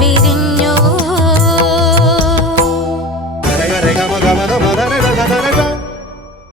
വിരിഞ്ഞ